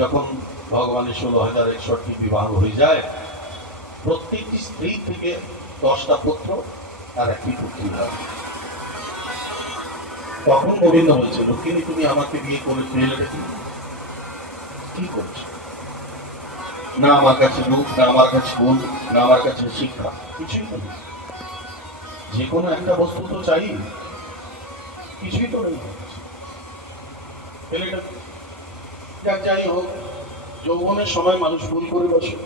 যখন ভগবানের 16,061 বিবাহ হয়ে যায়, প্রত্যেকটি স্ত্রী থেকে 10টা পুত্র আর একটি পুত্রী হয়। তখন গোবিন্দ বলছে, রুক্মিণী তুমি আমাকে বিয়ে করে মেয়েটা কি করছো? না আমার কাছে রূপ, না আমার কাছে গুণ, না আমার কাছে শিক্ষা, কিছুই তো নেই। যে কোনো একটা বস্তু তো চাই, কিছুই তো নেই। যাই হোক, যৌবনের সময় মানুষ ভুল করে বসে।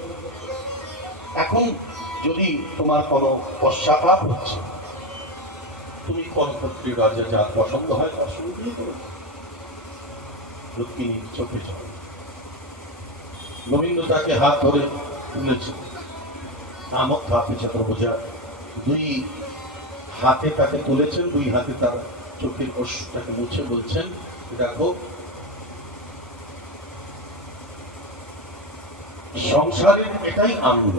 এখন যদি তোমার কোনো পশ্চাতাপ হচ্ছে, তুমি কোন পুত্রী রাজা যা পছন্দ হয় তার সঙ্গে বিয়ে করো। রুক্মিণীর চোখে চলে। গোবিন্দ তাকে হাত ধরে তুলেছে, নামক হাতে চতুর্ভুজা, দুই হাতে তাকে তুলেছেন, দুই হাতে তার চোখের অশ্রুটাকে মুছে বলছেন, দেখো সংসারের এটাই আনন্দ।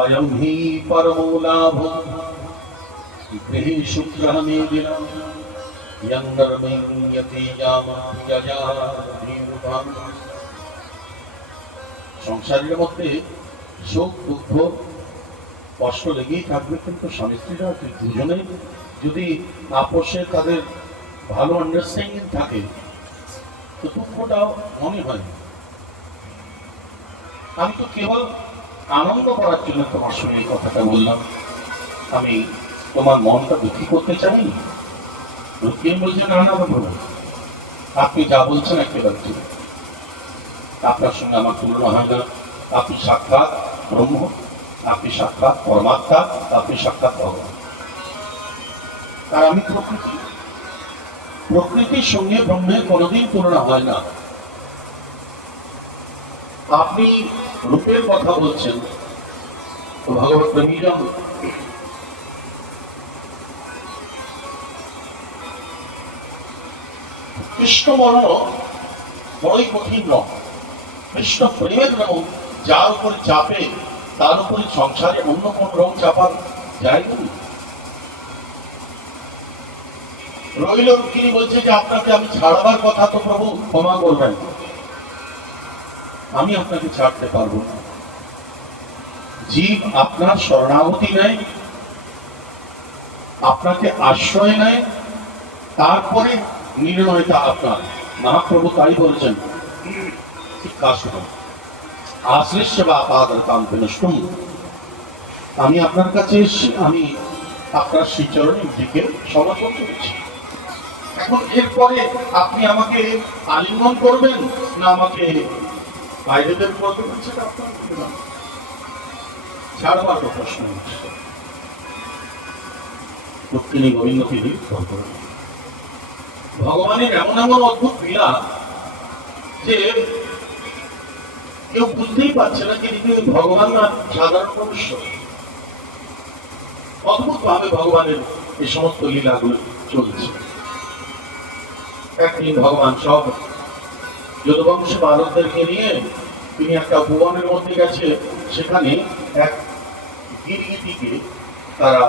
অয়ং হি পরমো লাভ গৃহে শুক্রহমে দিনম ইয়ং নরমে ইয়তে যামা যজা ধীরুভাম। সংসারের মধ্যে সুখ দুঃখ কষ্ট লেগেই থাকবে, কিন্তু স্বামী স্ত্রীরা দুজনেই যদি আপোষে তাদের ভালো আন্ডারস্ট্যান্ডিং থাকে তো দুঃখটাও মনে হয় না। আমি তো কেবল আনন্দ করার জন্য তোমার সঙ্গে এই কথাটা বললাম, আমি তোমার মনটা দুঃখী করতে চাইনি। রুক্মিণী বলছেন, না না বাবু, আপনি যা বলছেন একেবারে ঠিক। আপনার সঙ্গে আমার তুলনা হয় না। আপনি সাক্ষাৎ ব্রহ্ম, আপনি সাক্ষাৎ পরমাত্মা, আপনি সাক্ষাৎ ভগবান। আর আমি প্রকৃতি, প্রকৃতির সঙ্গে ব্রহ্মের কোনোদিন তুলনা হয় না। আপনি রূপের কথা বলছেন, তো ভগবত প্রেমীজন কৃষ্ণ বর্ণ বড়ই কঠিন রং। কৃষ্ণ প্রেমের রং যার উপরে চাপে তার উপরে সংসারে অন্য কোন রং চাপার যায় না। রইল রুক্মিণী বলছে যে আপনাকে আমি ছাড়বার কথা, তো প্রভু ক্ষমা করবেন, আমি আপনাকে ছাড়তে পারবো না। জীব আপনার শরণাগতি নেয়, আপনাকে আশ্রয় নেয়, তারপরে নির্ণয়টা আপনার। মহাপ্রভু তাই বলেছেন, আশ্লিষ্য বা আপাদর কান্তে নষ্টম। আমি আপনার কাছে এসে আমি আপনার শ্রীচরণের দিকে সমর্পণ করেছি। এখন এরপরে আপনি আমাকে আলিঙ্গন করবেন না আমাকে বাইরেদের করবেন, ছাড়বার তো প্রশ্ন হচ্ছে। রুক্মিণী গোবিন্দকে ভগবানের এমন এমন অদ্ভুত লীলা যে কেউ বুঝতেই পারছে না যে ভগবান না সাধারণ মনুষ্য। অদ্ভুত ভাবে ভগবানের এই সমস্ত লীলাগুলো চলছে। একদিন ভগবান সব যদুবংশ বালকদেরকে নিয়ে তিনি একটা ভুবনের মধ্যে গেছে, সেখানে এক গিরগিটিকে তারা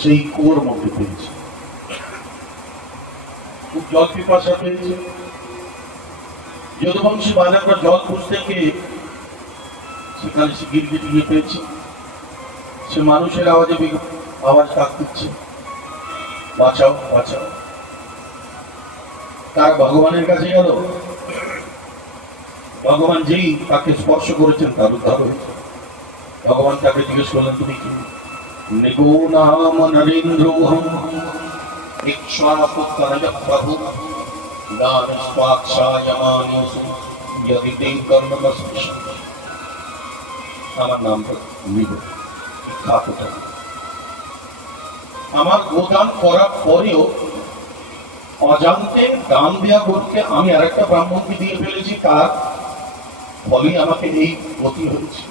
সেই কুয়োর মধ্যে পেয়েছে। খুব জল পিপাসা পেয়েছে। যদুবংশী বালকরা জল খুঁজতে গিয়ে সেখানে সে গিরগিটিকে পেয়েছে। সে মানুষের আওয়াজে আওয়াজ ডাক দিচ্ছে, বাঁচাও বাঁচাও। তার ভগবানের কাছে গেল, ভগবান যেই তাকে স্পর্শ করেছেন তার উদ্ধার হয়েছে। ভগবান তাকে জিজ্ঞেস করলেন, তুমি কি? নিগো নাম নরেন্দ্রোহম ইক্ষ্বাকুতনয় প্রভু দান স্বাক্ষায়মানেষু যদি তে কর্মমস্পৃশং। আমার নাম নিগো, ইক্ষ্বাকুতনয়। আমার গোদান করার পরেও অজান্তে দান দেওয়া করতে আমি আরেকটা ব্রাহ্মণকে দিয়ে ফেলেছি, তার ফলে আমাকে এই গতি হয়েছে।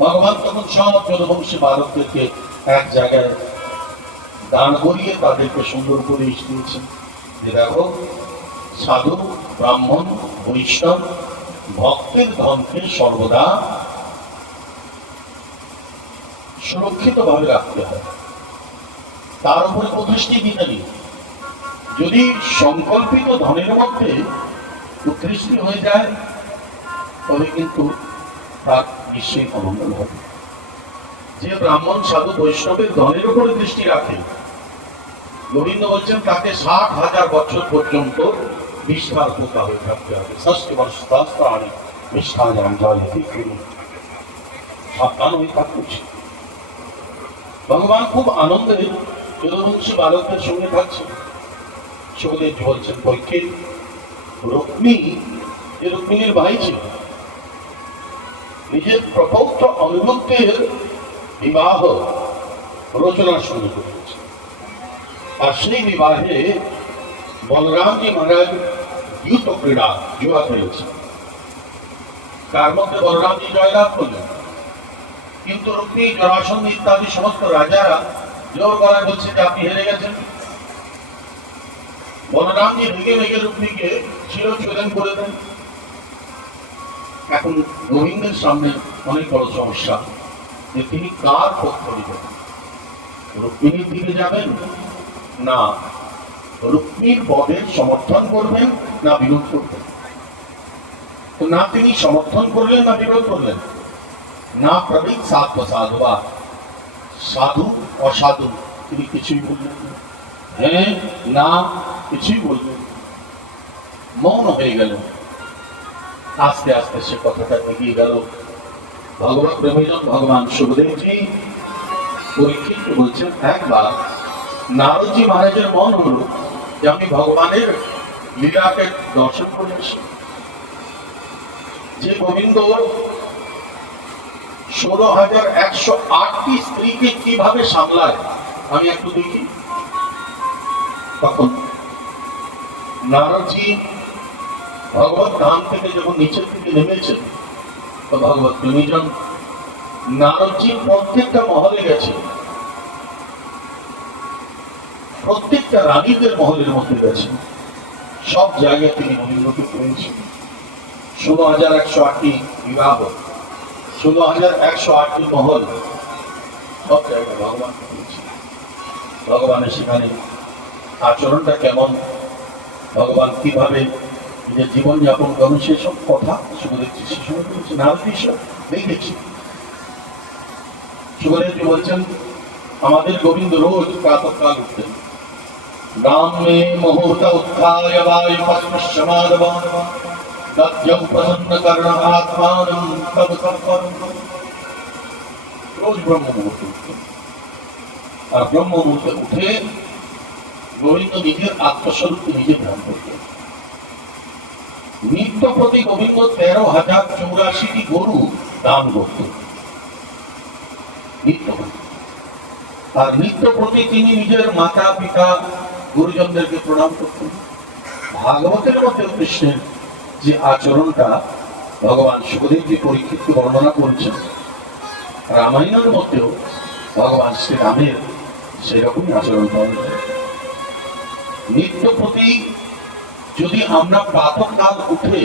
ভগবান তখন সব যদুবংশী বালকদেরকে এক জায়গায় দান করিয়ে তাদেরকে সুন্দর করে দিয়েছেন যে দেখো, সাধু ব্রাহ্মণ বৈষ্ণব ভক্তের ধনকে সর্বদা সুরক্ষিত ভাবে রাখতে হয়, তার উপরে প্রতিষ্ঠি দিতে নেই। যদি সংকল্পিত ধনের মধ্যে উৎকৃষ্টি হয়ে যায়, তবে কিন্তু তার নিশ্চয়ই অমঙ্গল হবে। যে ব্রাহ্মণ সাধু বৈষ্ণবের ধনের উপরে দৃষ্টি রাখে, গোবিন্দ বলছেন তাকে 60,000 বছর পর্যন্ত নিষ্ঠার পোকা হয়ে থাকতে হবে। ষষ্ঠ বর্ষ সহস্রাণী নিষ্ঠা জয়তি গুরু, সাবধান হয়ে থাকতে উচিত। ভগবান খুব আনন্দে যদুবংশী বালকদের সঙ্গে থাকছেন। সুখদেব বলছেন পরীক্ষিত, রুক্মিণী যে রুক্মিণীর ভাই ছিল, নিজের প্রপৌত্র অনিরুদ্ধের বিবাহ রচনার সঙ্গে করেছে। আর সেই বিবাহে বলরামজি মহারাজ দ্যুত ক্রীড়া জুয়া খেলেছে। তার মধ্যে বলরামজি জয়লাভ করলেন, কিন্তু রুক্মিণী, জরাসন্ধ ইত্যাদি সমস্ত রাজারা জোর গলায় বলছে যে আপনি হেরে গেছেন। বলরামজি রেগে রেগে রুক্মিণীকে শিরচ্ছেদন করে দেন। এখন গোবিন্দের সামনে অনেক বড় সমস্যা যে তিনি কার পক্ষ নেবেন, রুক্মিণীর দিকে যাবেন না রুক্মিণীর বধের সমর্থন করবেন না বিরোধ করবেন। তো না তিনি সমর্থন করলেন না বিরোধ করলেন, না প্রবীণ সাধু সাধুবা, সাধু অসাধু তিনি কিছুই বললেন না, হ্যাঁ না কিছুই বললেন, মৌন হয়ে গেলেন। আস্তে আস্তে সে কথাটা এগিয়ে গেল। ভগবত প্রেমীজন ভগবান সুখদেবজি পরীক্ষিত বলছেন, একবার নারদজি মহারাজের মন হলো যে আমি ভগবানের লীলাকে দর্শন করে আসি। যে গোবিন্দ 16,108টি স্ত্রীকে কিভাবে সামলায় আমি একটু দেখি। তখন নারদজি ভগবত ধাম থেকে যখন নিচের থেকে নেমেছেন, তো ভগবত প্রেমীজন নারদজি প্রত্যেকটা মহলে গেছে, প্রত্যেকটা রানীদের মহলের মধ্যে গেছে, সব জায়গায় তিনি গোবিন্দকে পেয়েছেন। 16,108টি বিবাহ, 16,108টি মহল, সব জায়গায় ভগবানকে পেয়েছে। ভগবানের সেখানে আচরণটা কেমন, ভগবান কিভাবে নিজের জীবনযাপন করেন, সেসব কথা সুখদেবজি দেখেছি। সুখদেবজি বলছেন আমাদের গোবিন্দ রোজ প্রাতঃকাল উঠতেন, গ্রামে মুহূর্ত উত্থায় বায়ু পশ্চিমাদব দজ্জং প্রসন্ন কর্ণ আত্মানম তব তৎপরম। রোজ ব্রহ্ম মুহূর্তে উঠতেন, আর ব্রহ্ম মুহূর্তে উঠে গোবিন্দ নিজের আত্মস্বরূপকে নিজে ধ্যান করতেন। নিত্য প্রতি গোবিন্দ 13,084টি গরু দান করতেন নিত্য, আর নিত্য প্রতি তিনি নিজের মাতা পিতা গুরুজনদেরকে প্রণাম করতেন। ভাগবতের মধ্যে কৃষ্ণের যে আচরণটা ভগবান সুখদেবজি পরীক্ষিতকে বর্ণনা করেছেন, রামায়ণের মধ্যেও ভগবান শ্রীরামের সেরকমই আচরণ পাওয়া যায়। নিত্য প্রতি যদি আমরা প্রাতঃকাল উঠে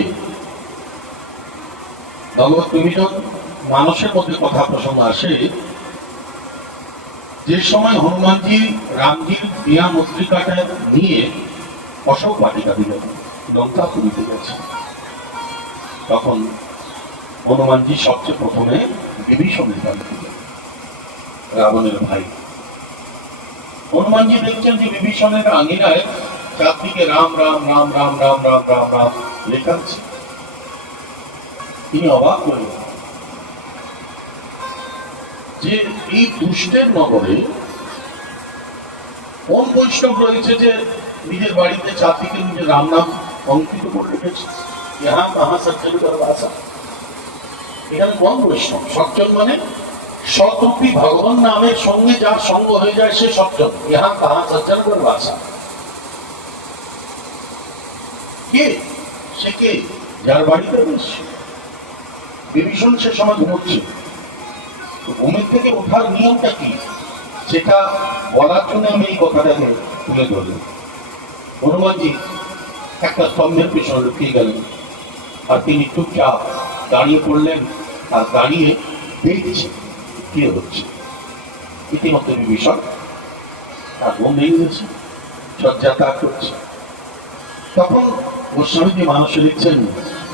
ভগবত প্রেমীজন মানুষের মধ্যে কথা প্রসঙ্গ আসে, যে সময় হনুমানজি রামজির দিয়া মুদ্রিকাটা নিয়ে অশোক বাটিকা দিলেন, লঙ্কা পুরীতে গেছে, তখন হনুমানজি সবচেয়ে প্রথমে বিভীষণের কাছে দিলেন, রাবণের ভাই। হনুমানজি দেখছেন যে বিভীষণের আঙিনায় চারদিকে রাম রাম রাম রাম রাম রাম রাম রাম লেখা আছে। তিনি অবাক হলেন যে এই দুষ্টের নগরে কোন বৈষ্ণব রয়েছে যে নিজের বাড়িতে চারদিকে নিজের রাম নাম অঙ্কিত করে রেখেছে। ইহা কাহা সজ্জন করবাসা, এখানে কোন বৈষ্ণব? সজ্জন মানে সতরূপী ভগবান নামের সঙ্গে যার সঙ্গ হয়ে যায় সে সজ্জন। ইহা কাহা সজ্জন করবাসা, কে সে? কে? যার বাড়িতে রয়েছে। বিভীষণ সে সময় ঘুমোচ্ছে, ঘুমের থেকে ওঠার নিয়মটা কি সেটা বলার জন্য আমি এই কথাটাকে তুলে ধরলাম। হনুমানজি একটা স্তম্ভের পেছনে লুকিয়ে গেলেন, আর তিনি চুপচাপ দাঁড়িয়ে পড়লেন, আর দাঁড়িয়ে দেখছে কি হচ্ছে। ইতিমধ্যে বিভীষণ তার ঘুম ভেঙে গেছে, শয্যা ত্যাগ করছে। তখন গোস্বামীজি মানুষে লিখছেন রাম রাম তেহি সুমিরন कीना राम राम तेहि सुमिरन कीना राम राम तेहि सुमिरन कीना राम राम तेहि सुमिरन कीना हृदय हर्ष कपि सजन जीना हृदय हर्ष कपि सजन जीना हृदय हर्ष कपि सजन जीना हृदय हर्ष कपि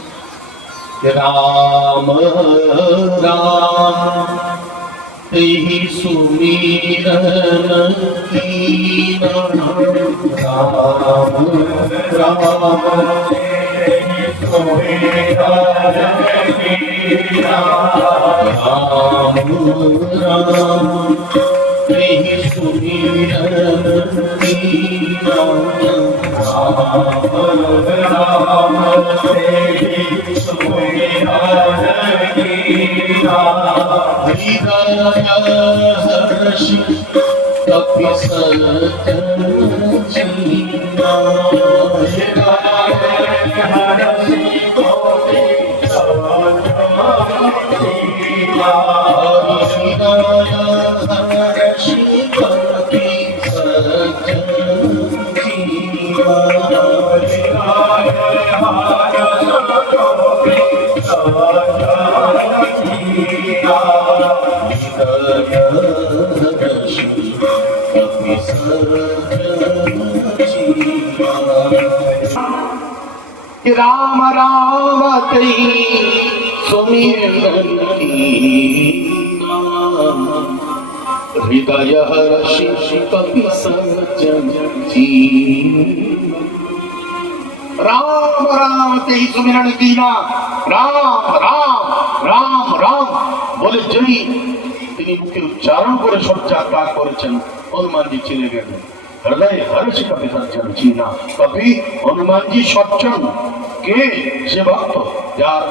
राम राम तेहि सुमिरन कीना हृदय हर्ष कपि सजन जीना राम राम तेहि सुमिरन कीना राम राम राम राम বলে যেই তিনি মুখে উচ্চারণ করে শয্যা ত্যাগ করেছেন হনুমানজি চলে গেলেন হৃদয় হর্ষ কপি সজ্জন চিনা কবি হনুমানজি সজ্জন কে সে ভক্ত যার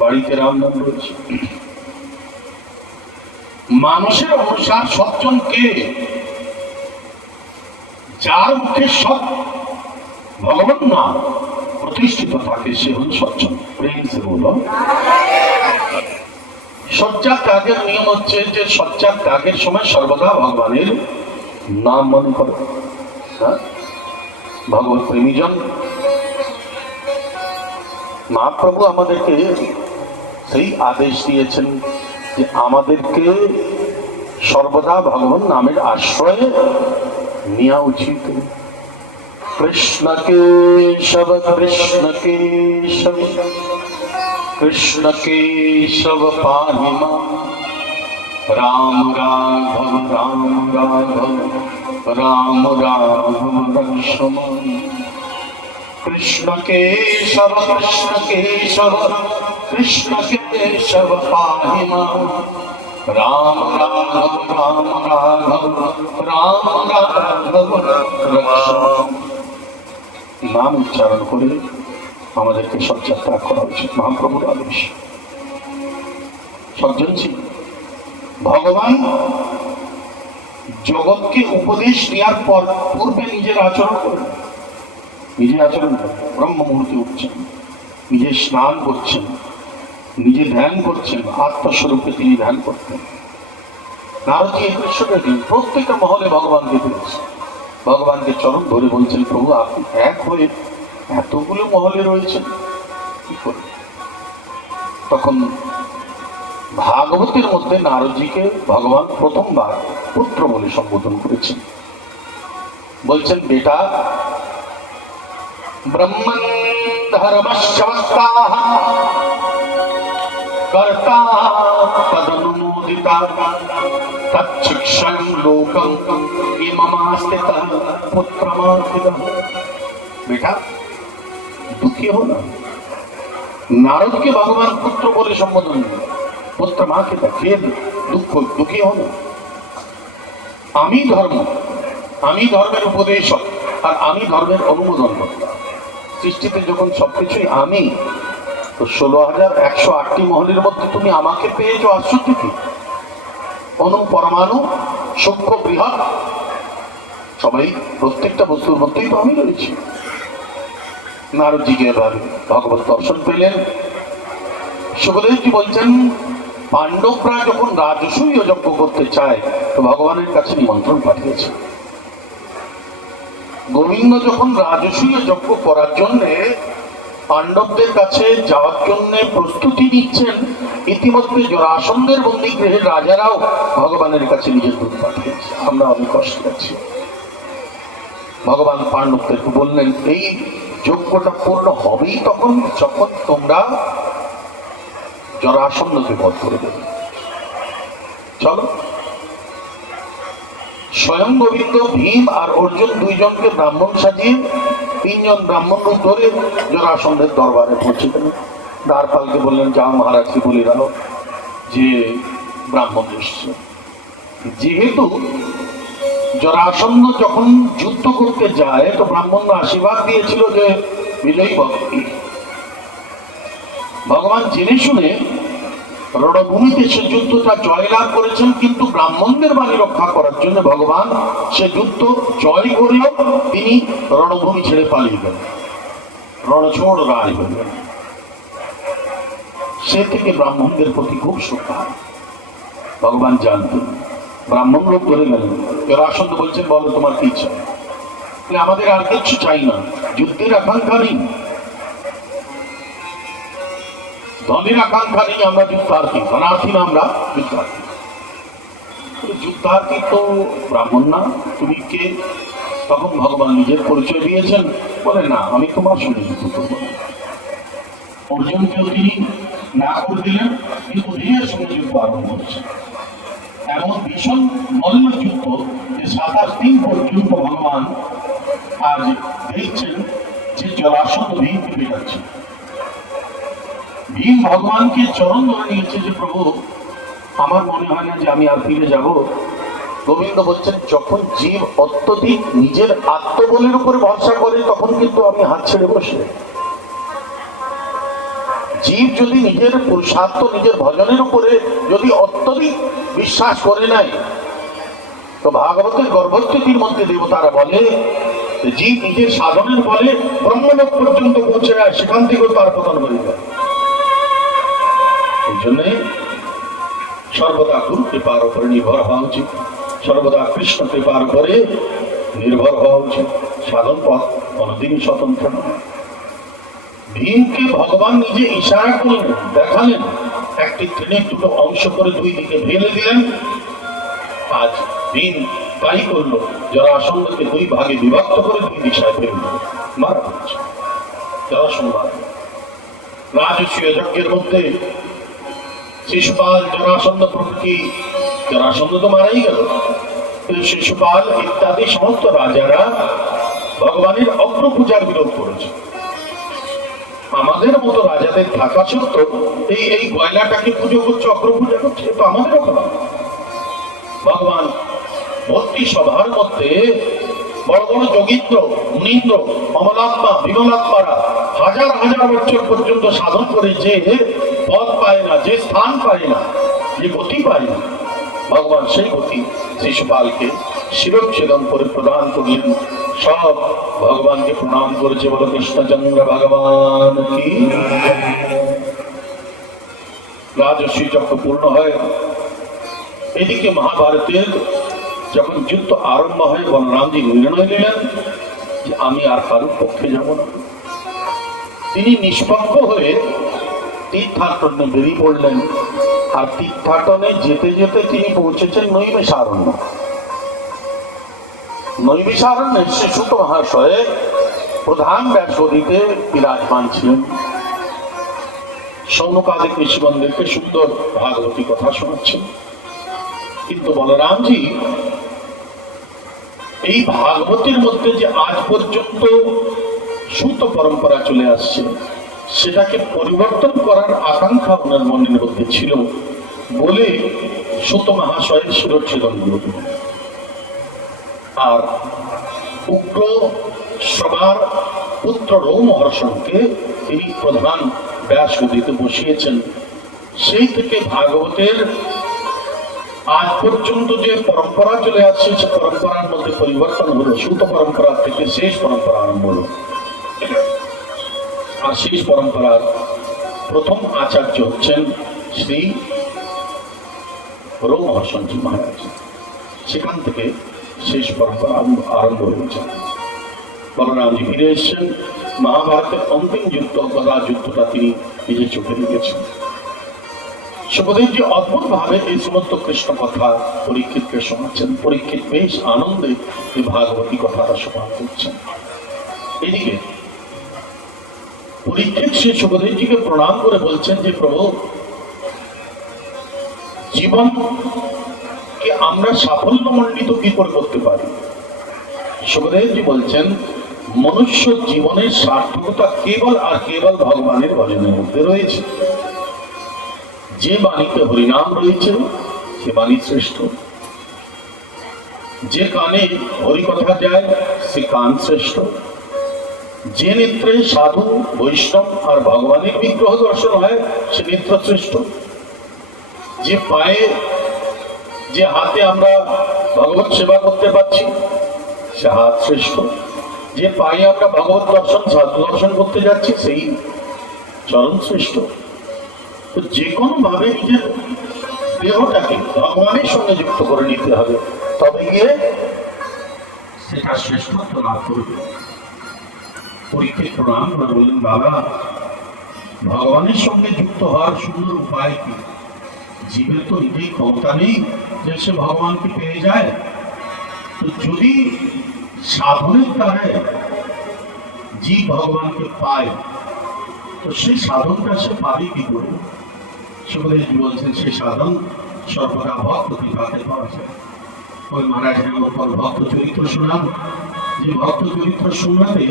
বাড়িতে রাম নাম রয়েছে মানুষের অনুসার সজ্জন কে যার মুখে সৎ ভগবান নাম প্রতিষ্ঠিত থাকে সে হল সজ্জন প্রেম সে বলো শয্যা ত্যাগের নিয়ম হচ্ছে যে শয্যা ত্যাগের সময় সর্বদা ভগবানের নাম মনে করো ভগবত প্রেমীজন মহাপ্রভু আমাদেরকে সেই আদেশ দিয়েছেন যে আমাদেরকে সর্বদা ভগবান নামের আশ্রয়ে নেওয়া উচিত কৃষ্ণ কেশব কৃষ্ণ কেশব कृष्ण केशव पाहि मां राम राघव राम राघव राम राघव रक्ष मां कृष्ण केशव कृष्ण केशव पाहि मां राम राघव राम राघव राम राघव रक्ष नाम उच्चारण करे আমাদেরকে শয্যা ত্যাগ করা উচিত মহাপ্রভুর আদেশ সজ্জনশীল ভগবান জগৎকে উপদেশ দেওয়ার পর পূর্বে নিজের আচরণ করেন ব্রহ্ম মুহূর্তে উঠছেন নিজে স্নান করছেন নিজে ধ্যান করছেন আত্মস্বরূপে তিনি ধ্যান করতেন নারদজি ঈশ্বরের দিন প্রত্যেকটা মহলে ভগবানকে পেয়েছে ভগবানকে চরণ ধরে বলছেন প্রভু আপনি এক হয়ে এতগুলো মহলে রয়েছেন কি করে তখন ভাগবতের মধ্যে নারদজিকে ভগবান প্রথমবার পুত্র বলে সম্বোধন করেছেন বলছেন বেটা ব্রহ্মণ ধর্মশ্বস্তাঃ কর্তা তদনুমোদিতা তচ্ছিক্ষণ লোকং ইমমাস্তিতঃ পুত্রমার্থিতঃ বেটা দুঃখী হো না নারদকে ভগবান পুত্র বলে সম্বোধন পুত্র মাকে ফের দুঃখী হো না আমি ধর্মের উপদেশক আর আমি ধর্মের অনুমোদন করতাম সৃষ্টিতে যখন সবকিছুই আমি তো 16,108টি মহলের মধ্যে তুমি আমাকে পেয়েছো আশ্চর্য কি অনু পরমাণু সূক্ষ্ম বৃহৎ সবাই প্রত্যেকটা বস্তুর মধ্যেই তো আমি রয়েছি নারদজিকে এবার ভগবত দর্শন পেলেন সুখদেবজি বলছেন পাণ্ডবরা যখন রাজসূয় যজ্ঞ করতে চায় তো ভগবানের কাছে নিমন্ত্রণ পাঠিয়েছে গোবিন্দ যখন রাজসূয় যজ্ঞ করার জন্য পাণ্ডবদের কাছে যাওয়ার জন্য প্রস্তুতি নিচ্ছেন ইতিমধ্যে জরাসন্ধের বন্দী গৃহের রাজারাও ভগবানের কাছে নিজের দূত পাঠিয়েছে আমরা অনেক কষ্টে আছি ভগবান পাণ্ডবদেরকে বললেন এই যজ্ঞটা পূর্ণ হবেই তখন যখন তোমরা জরাসন্ধকে বধ করে দেবে। চলো। স্বয়ং গোবিন্দ, ভীম আর অর্জুন দুইজনকে ব্রাহ্মণ সাজিয়ে 3 জন ব্রাহ্মণ রূপ ধরে জরাসন্ধের দরবারে পৌঁছে গেলেন। দ্বারপালকে বললেন, যাও মহারাজকে বলে গেল যে ব্রাহ্মণ এসছে। যেহেতু জরাসন্ধ যখন যুদ্ধ করতে যায় তো ব্রাহ্মণরা আশীর্বাদ দিয়েছিল যে বিজয়ী ভক্তি। ভগবান জেনে শুনে রণভূমিতে সে যুদ্ধটা জয়লাভ করেছেন, কিন্তু ব্রাহ্মণদের বাণী রক্ষা করার জন্য ভগবান সে যুদ্ধ জয় করেও তিনি রণভূমি ছেড়ে পালিয়ে গেলেন, রণছোড় রায় হলেন। সে থেকে ব্রাহ্মণদের প্রতি খুব শ্রদ্ধা ভগবান জানতেন। ব্রাহ্মণ লোক ধরে গেলেন। জরাসন্ধ বলছেন, বলো তোমার কি চাই? আমাদের আর কিছু চাই না, যুদ্ধের আকাঙ্ক্ষা নেই, ধনের আকাঙ্ক্ষা নেই, আমরা যুদ্ধার্থী, ধনার্থী না, আমরা যুদ্ধার্থী। যুদ্ধার্থী তো ব্রাহ্মণ না, তুমি কে? তখন ভগবান নিজের পরিচয় দিয়েছেন, বলে না, আমি তোমার সঙ্গে যুদ্ধ করব না। অর্জুনকেও তিনি না করে দিলেন, কিন্তু ভীমের সঙ্গে যুদ্ধ আরম্ভ করেছেন। এমন ভীষণ মল্ল যুদ্ধ যে 27 দিন পর্যন্ত ভগবান আজ দেখছেন যে জরাসন্ধ ভীমকে পেটাচ্ছে। ভীম ভগবানকে চরণ ধরে নিয়েছে যে প্রভু, আমার মনে হয় না যে আমি আর ফিরে যাব। গোবিন্দ বলছেন, যখন জীব অত্যধিক নিজের আত্মবলের উপরে ভরসা করে তখন কিন্তু আমি হাত ছেড়ে বসে। জীব যদি নিজের পুরুষার্থ, নিজের ভজনের উপরে যদি অত্যধিক বিশ্বাস করে নাই, তো ভাগবতের গর্ভস্থিতির মধ্যে দেবতারা বলে জীব নিজের সাধনের ফলে ব্রহ্মলোক পর্যন্ত পৌঁছে যায়, সেখান থেকেও তার পতন হয়ে যায়। এই জন্যে সর্বদা গুরু কৃপার উপরে নির্ভর হওয়া উচিত, সর্বদা কৃষ্ণ কৃপার উপরে নির্ভর হওয়া উচিত। সাধন পথ কোনদিনই স্বতন্ত্র নয়। ভীমকে ভগবান নিজে ইশারা করলেন, দেখালেন, একটি ট্রেনের দুটো অংশ করে দুই দিকে ভেঙে দিলেন। আজ ভীম তাই করলো, জরাসন্ধকে 2 ভাগে বিভক্ত করে 2 দিশায় ফেলে দিল, মারা হচ্ছে জরাসন্ধ। রাজস্বীয় যজ্ঞের মধ্যে শিশুপাল, জরাসন্ধ প্রভৃতি, জরাসন্ধ তো মারাই গেল, শিশুপাল ইত্যাদি সমস্ত রাজারা ভগবানের অগ্রপূজার বিরোধ করেছে। আমাদের মতো রাজাদের থাকা সত্ত্বেও এই গয়লাটাকে পুজো করছে, অগ্রপূজা করছে, তো আমাদেরও করা। ভগবান ভক্তি সভার মধ্যে বড় বড় যোগীন্দ্র, মুনীন্দ্র, অমলাত্মা, বিমলাত্মারা হাজার হাজার বছর পর্যন্ত সাধন করে যে পদ পায় না, যে স্থান পায় না, যে গতি পায় না, ভগবান সেই গতি শিশুপালকে শিরচ্ছেদন করে প্রদান করলেন। সব ভগবানকে প্রণাম করেছে, বলো কৃষ্ণচন্দ্র ভগবান কি। রাজস্বী যজ্ঞ পূর্ণ হয়। এদিকে মহাভারতের যখন যুদ্ধ আরম্ভ হয়, বলরামজি নির্ণয় নিলেন যে আমি আর কারোর পক্ষে যাব না। তিনি নিষ্পক্ষ হয়ে তীর্থাটনে বেরিয়ে পড়লেন। আর তীর্থাটনে যেতে যেতে তিনি পৌঁছেছেন নৈমিষারণ্য। নৈমিষারণ্যে শ্রী সুত মহাশয়ে প্রধান ব্যাসগদিতে বিরাজমান ছিলেন। সৌনকাদিক ঋষিগণদেরকে সুন্দর ভাগবতী কথা শোনাচ্ছেন। কিন্তু বলরামজি এই ভাগবতীর মধ্যে যে আজ পর্যন্ত সুত পরম্পরা চলে আসছে, সেটাকে পরিবর্তন করার আকাঙ্ক্ষা ওনার মনের মধ্যে ছিল বলে সুত মহাশয়ের শিরচ্ছেদন করলেন। আর উগ্র সবার পুত্র রৌমহর্ষণকে তিনি প্রধান ব্যাসগদিতে বসিয়েছেন। সেই থেকে ভাগবতের আজ পর্যন্ত যে পরম্পরা চলে আসছে, সে পরম্পরার মধ্যে পরিবর্তন হলো। সুত পরম্পরা থেকে শেষ পরম্পরা আরম্ভ হলো। আর শেষ পরম্পরার প্রথম আচার্য হচ্ছেন শ্রী রৌমহর্ষণজি মহারাজ। সেখান থেকে শেষ পরম্পরা আরম্ভ হয়েছে। বলরামজি ফিরে এসেছেন। মহাভারতের অন্তিম যুদ্ধ, গদা যুদ্ধটা তিনি নিজে চোখে দেখেছেন। সুখদেবজি অদ্ভুত ভাবে এই সমস্ত কৃষ্ণ কথা পরীক্ষিতকে শোনাচ্ছেন। পরীক্ষিত বেশ আনন্দে এই ভাগবতী কথাটা শোনা করছেন। এদিকে পরীক্ষিত সে সুখদেবজিকে প্রণাম করে বলছেন যে প্রভু, জীবনকে আমরা সাফল্যমণ্ডিত কি করে করতে পারি? সুখদেবজি বলছেন, মনুষ্য জীবনের সার্থকতা কেবল আর কেবল ভগবানের ভজনের মধ্যে রয়েছে। যে বাণীতে হরিনাম রয়েছে সে বাণী শ্রেষ্ঠ। যে কানে হরিকথা যায় সে কান শ্রেষ্ঠ। যে নেত্রে সাধু বৈষ্ণব আর ভগবানের বিগ্রহ দর্শন হয় সে নেত্র শ্রেষ্ঠ। যে পায়ে যে হাতে আমরা ভগবত সেবা করতে পারছি সে হাত শ্রেষ্ঠ। যে পায়ে আমরা ভগবত দর্শন সাধু দর্শন করতে যাচ্ছি সেই চরণ শ্রেষ্ঠ। তো যে কোনো ভাবে নিজের দেহটাকে ভগবানের সঙ্গে যুক্ত করে নিতে হবে, তবে গিয়ে সেটা শ্রেষ্ঠত্ব লাভ করবে। পরীক্ষিত প্রণাম করে বললেন, বাবা, ভগবানের সঙ্গে যুক্ত হওয়ার সুন্দর উপায় কি? জীবের তো নিজেই ক্ষমতা নেই যে সে ভগবানকে পেয়ে যায়। তো যদি সাধনের দ্বারা জীব ভগবানকে পায়, তো সেই সাধনটা সে পাবে কি করে? সুখদেবজি বলছেন, সে সাধন সর্বদা ভক্ত কৃপাতে পাওয়া যায়। ওই মহারাজের উপর ভক্ত চরিত্র শোনান, যে ভক্ত চরিত্র শোনাতে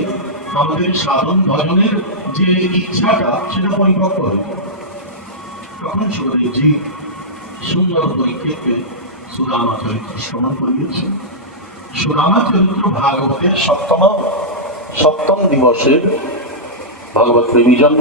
আমাদের সাধন ভজনের যে ইচ্ছাটা সেটা পরিপক্ক হয়ে যায়। তখন সুখদেবজি সুন্দর পরীক্ষিতকে সুদামা চরিত্র শ্রবণ করিয়েছেন। সুদামা চরিত্র ভাগবতের সপ্তম দিবসের ভগবত রিভিজন